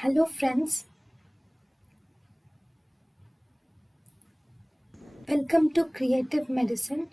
Hello friends, welcome to Creative Medicine.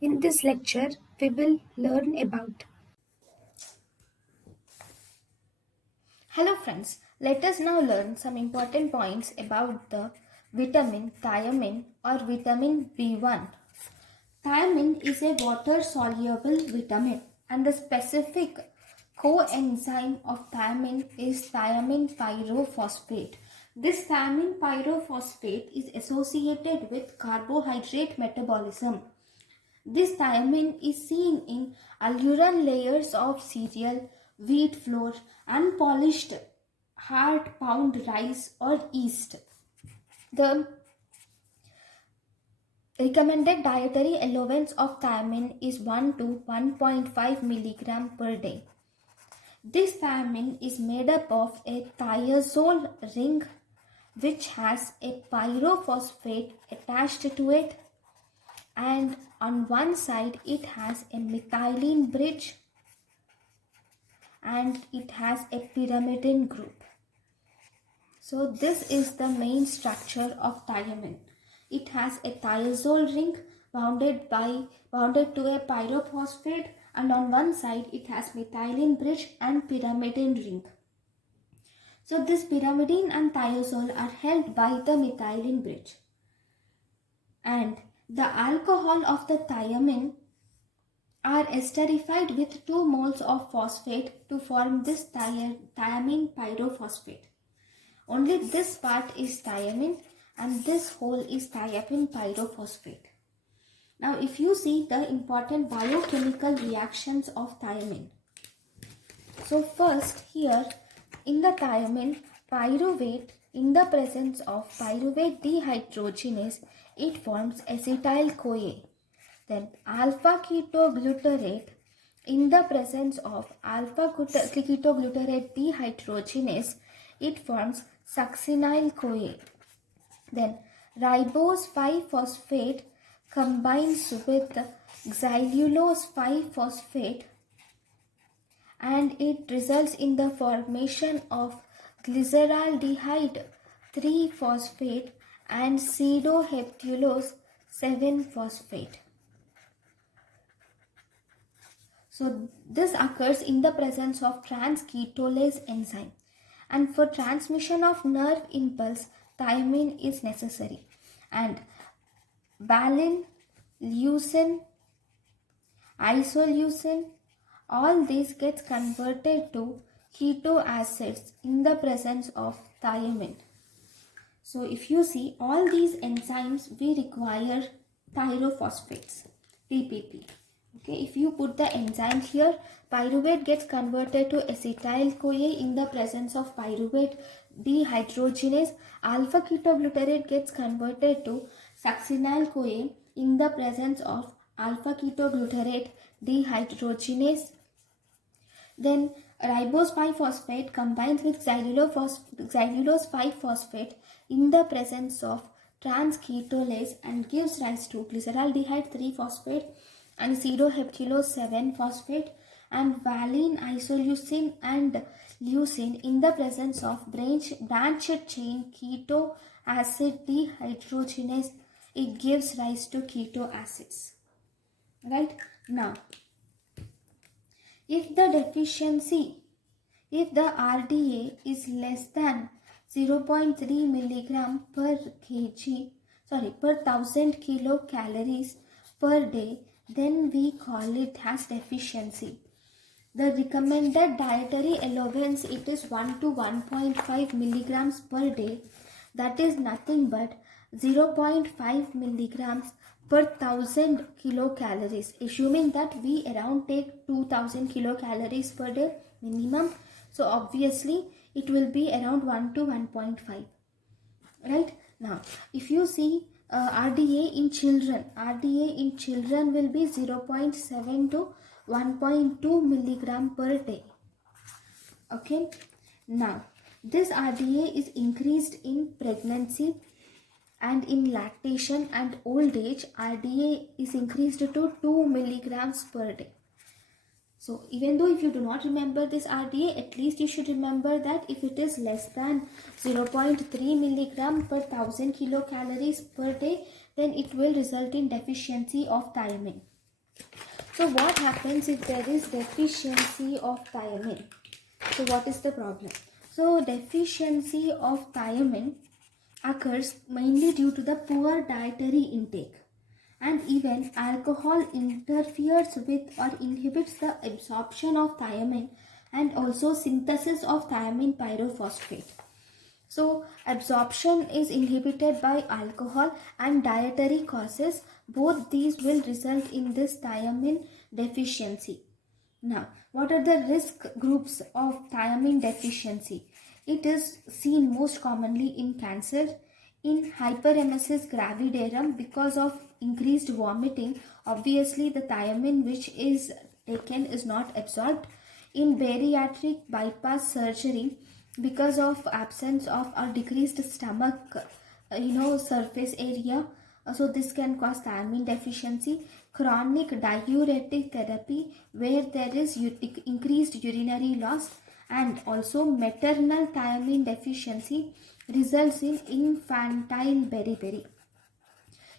In this lecture, we will learn about. Hello friends, let us now learn some important points about the vitamin thiamine or vitamin B1. Thiamine is a water-soluble vitamin and the specific coenzyme of thiamine is thiamine pyrophosphate. This thiamine pyrophosphate is associated with carbohydrate metabolism. This thiamine is seen in alluran layers of cereal, wheat flour, unpolished hard pound rice or yeast. The recommended dietary allowance of thiamine is 1 to 1.5 milligram per day. This thiamine is made up of a thiazole ring which has a pyrophosphate attached to it, and on one side it has a methylene bridge and it has a pyrimidine group. So this is the main structure of thiamine. It has a thiazole ring bounded to a pyrophosphate, and on one side it has methylene bridge and pyrimidine ring. So this pyrimidine and thiazole are held by the methylene bridge, and the alcohol of the thiamine are esterified with 2 moles of phosphate to form this thiamine pyrophosphate. Only this part is thiamine and this whole is thiamine pyrophosphate. Now if you see the important biochemical reactions of thiamine. So first here in the thiamine pyruvate, in the presence of pyruvate dehydrogenase, it forms acetyl-CoA. Then alpha ketoglutarate, in the presence of alpha ketoglutarate dehydrogenase, it forms succinyl-CoA. Then ribose 5-phosphate combines with xylulose 5-phosphate and it results in the formation of glyceraldehyde 3-phosphate and pseudoheptulose 7-phosphate. So this occurs in the presence of transketolase enzyme, and for transmission of nerve impulse thiamine is necessary, and valine, leucine, isoleucine, all these gets converted to keto acids in the presence of thiamine. So if you see all these enzymes, we require pyrophosphates, TPP. Okay, if you put the enzyme here, pyruvate gets converted to acetyl-CoA in the presence of pyruvate dehydrogenase. Alpha ketoglutarate gets converted to succinyl-CoA in the presence of alpha ketoglutarate dehydrogenase. Then ribose 5-phosphate combines with xylulose 5-phosphate in the presence of transketolase and gives rise to glyceraldehyde 3-phosphate and pseudoheptulose 7-phosphate and valine, isoleucine and leucine in the presence of branched chain keto acid dehydrogenase. It gives rise to keto acids. Right? Now, if the RDA is less than 0.3 milligram per per 1000 kilocalories per day, then we call it as deficiency. The recommended dietary allowance, it is 1 to 1.5 milligrams per day. That is nothing but 0.5 milligrams per 1000 kilocalories, assuming that we around take 2000 kilocalories per day minimum. So obviously it will be around 1 to 1.5. Right? Now if you see RDA in children will be 0.7 to 1.2 milligram per day. Okay, now this RDA is increased in pregnancy, and in lactation and old age RDA is increased to 2 milligrams per day. So even though if you do not remember this RDA, at least you should remember that if it is less than 0.3 milligram per 1000 kilocalories per day, then it will result in deficiency of thiamine. So what happens if there is deficiency of thiamine? So what is the problem? So deficiency of thiamine occurs mainly due to the poor dietary intake, and even alcohol interferes with or inhibits the absorption of thiamine and also synthesis of thiamine pyrophosphate. So absorption is inhibited by alcohol and dietary causes. Both these will result in this thiamine deficiency. Now, what are the risk groups of thiamine deficiency? It is seen most commonly in cancer, in hyperemesis gravidarum because of increased vomiting. Obviously, the thiamine which is taken is not absorbed. In bariatric bypass surgery because of absence of or decreased stomach surface area, so this can cause thiamine deficiency. Chronic diuretic therapy where there is increased urinary loss, and also maternal thiamine deficiency results in infantile beriberi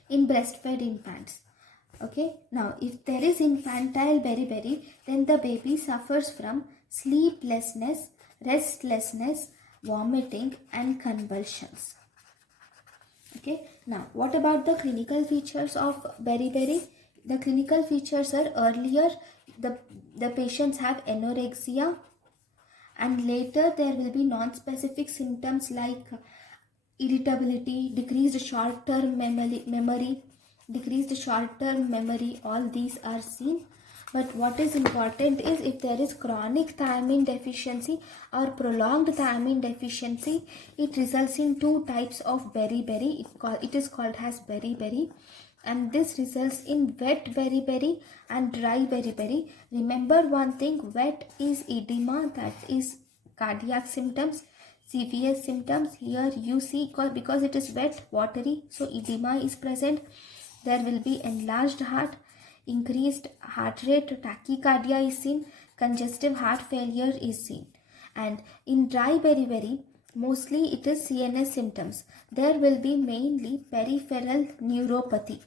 in breastfed infants. Okay, now if there is infantile beriberi, then the baby suffers from sleeplessness, restlessness, vomiting and convulsions. Okay, now what about the clinical features of beriberi? The clinical features are earlier the patients have anorexia, and later there will be non-specific symptoms like irritability, decreased short-term memory, decreased short-term memory, all these are seen. But what is important is if there is chronic thiamine deficiency or prolonged thiamine deficiency, it results in two types of beriberi. It is called as beriberi, and this results in wet beriberi and dry beriberi. Remember one thing, wet is edema, that is cardiac symptoms, CVS symptoms. Here you see because it is wet, watery, so edema is present. There will be enlarged heart, increased heart rate, tachycardia is seen, congestive heart failure is seen. And in dry beriberi, mostly it is CNS symptoms. There will be mainly peripheral neuropathy.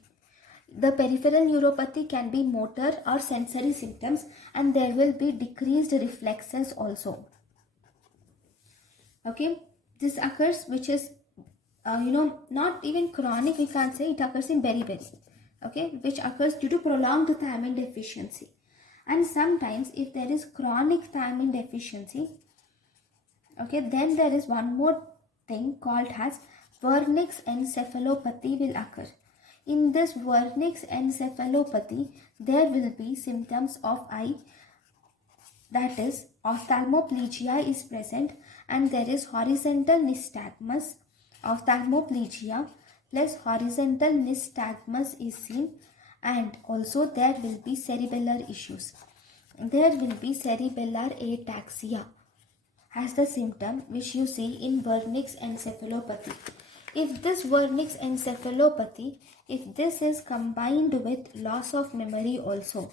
The peripheral neuropathy can be motor or sensory symptoms, and there will be decreased reflexes also. Okay, this occurs which is not even chronic, we can't say, it occurs in beriberi, okay, which occurs due to prolonged thiamine deficiency. And sometimes if there is chronic thiamine deficiency, okay, then there is one more thing called as Vernix Encephalopathy will occur. In this Vernix Encephalopathy, there will be symptoms of eye, that is ophthalmoplegia is present, and there is horizontal nystagmus. Ophthalmoplegia plus horizontal nystagmus is seen, and also there will be cerebellar issues. There will be cerebellar ataxia as the symptom which you see in Vernix encephalopathy. If this Vernix encephalopathy, if this is combined with loss of memory also,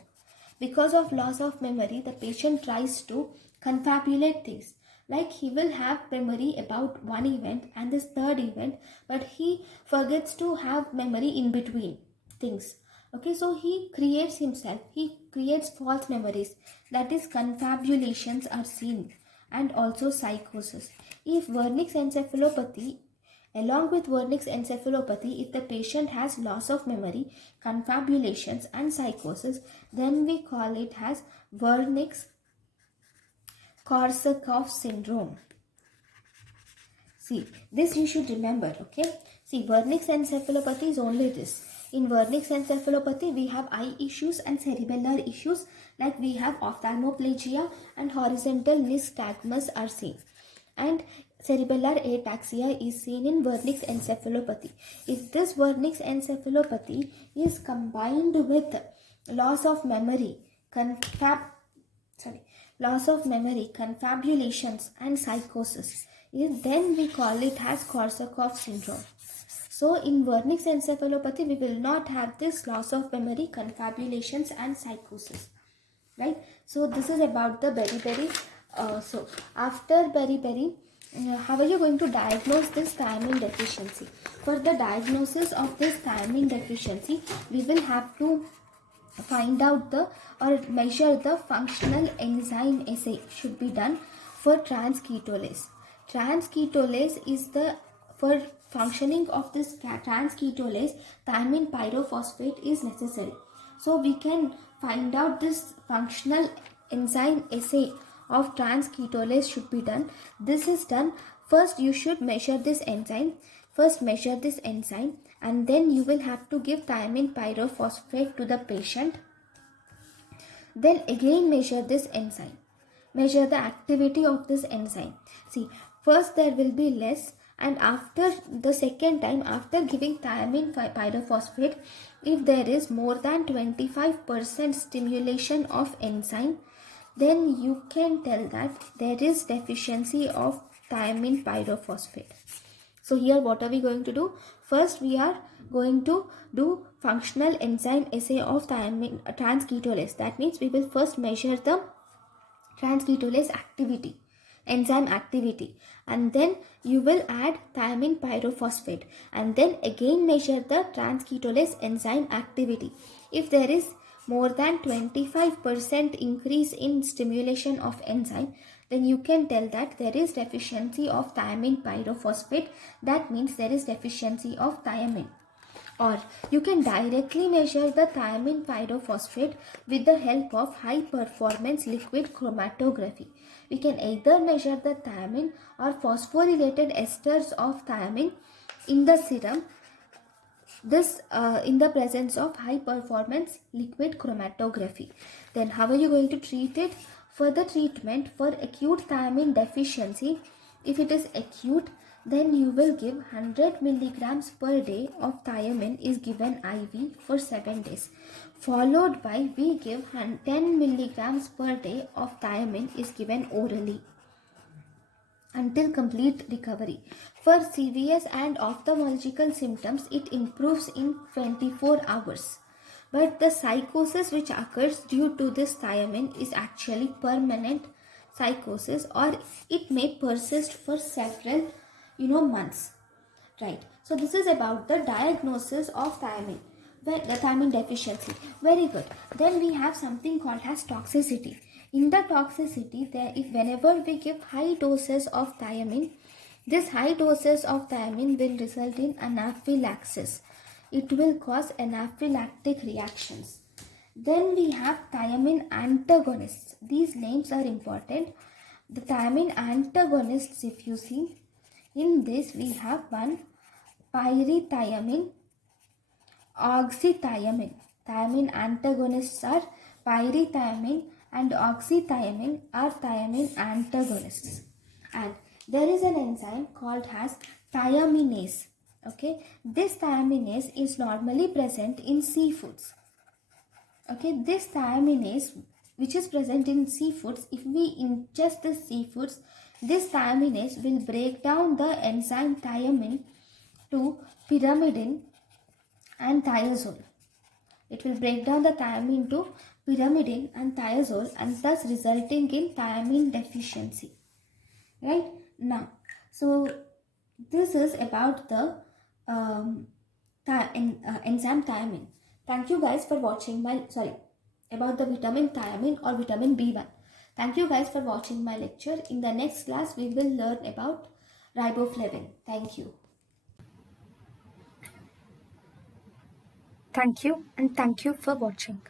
because of loss of memory, the patient tries to confabulate things. Like he will have memory about one event and this third event, but he forgets to have memory in between things. Okay, so he creates false memories. That is, confabulations are seen, and also psychosis. If Vernix encephalopathy, along with Vernix encephalopathy, if the patient has loss of memory, confabulations and psychosis, then we call it as Vernix-Korsakoff syndrome. See, this you should remember, okay? See, Vernix encephalopathy is only this. In Vernix encephalopathy, we have eye issues and cerebellar issues, like we have ophthalmoplegia and horizontal nystagmus are seen. And cerebellar ataxia is seen in Vernix encephalopathy. If this Vernix encephalopathy is combined with loss of memory, confabulations and psychosis, then we call it as Korsakoff syndrome. So in Vernix encephalopathy, we will not have this loss of memory, confabulations and psychosis. right? So this is about the beriberi. So after beriberi, how are you going to diagnose this thiamine deficiency? For the diagnosis of this thiamine deficiency, we will have to find out the or measure the functional enzyme assay should be done for transketolase. Transketolase is the for functioning of this transketolase, thiamine pyrophosphate is necessary. So we can find out this functional enzyme assay of transketolase should be done. This is done first. You should measure this enzyme. First measure this enzyme, and then you will have to give thiamine pyrophosphate to the patient. Then again measure this enzyme. Measure the activity of this enzyme. See, first there will be less, and after the second time, after giving thiamine pyrophosphate, if there is more than 25% stimulation of enzyme, then you can tell that there is deficiency of thiamine pyrophosphate. So here what are we going to do? First we are going to do functional enzyme assay of thiamine transketolase. That means we will first measure the transketolase activity, enzyme activity, and then you will add thiamine pyrophosphate, and then again measure the transketolase enzyme activity. If there is more than 25% increase in stimulation of enzyme, then you can tell that there is deficiency of thiamine pyrophosphate. That means there is deficiency of thiamine. Or you can directly measure the thiamine pyrophosphate with the help of high performance liquid chromatography. We can either measure the thiamine or phosphorylated esters of thiamine in the serum, this in the presence of high performance liquid chromatography. Then how are you going to treat it? For the treatment for acute thiamine deficiency, if it is acute, then you will give 100 milligrams per day of thiamine is given IV for 7 days. Followed by we give 10 milligrams per day of thiamine is given orally until complete recovery. For serious and ophthalmological symptoms, it improves in 24 hours. But the psychosis which occurs due to this thiamine is actually permanent psychosis, or it may persist for several months. Right. So this is about the diagnosis of thiamine, the thiamine deficiency. Very good. Then we have something called as toxicity. In the toxicity, if whenever we give high doses of thiamine, this high doses of thiamine will result in anaphylaxis. It will cause anaphylactic reactions. Then we have thiamine antagonists. These names are important. The thiamine antagonists, if you see, in this we have one pyrithiamine, oxythiamine. Thiamine antagonists are pyrithiamine and oxythiamine are thiamine antagonists. And there is an enzyme called as thiaminase. Okay, this thiaminase is normally present in seafoods. Okay, this thiaminase which is present in seafoods, if we ingest the seafoods, this thiaminase will break down the enzyme thiamine to pyrimidine and thiazole. It will break down the thiamine to pyrimidine and thiazole, and thus resulting in thiamine deficiency. Right now, so this is about the enzyme thiamine. Thank you guys for watching my about the vitamin thiamine or vitamin B1. Thank you guys for watching my lecture. In the next class, we will learn about riboflavin. Thank you. Thank you, and thank you for watching.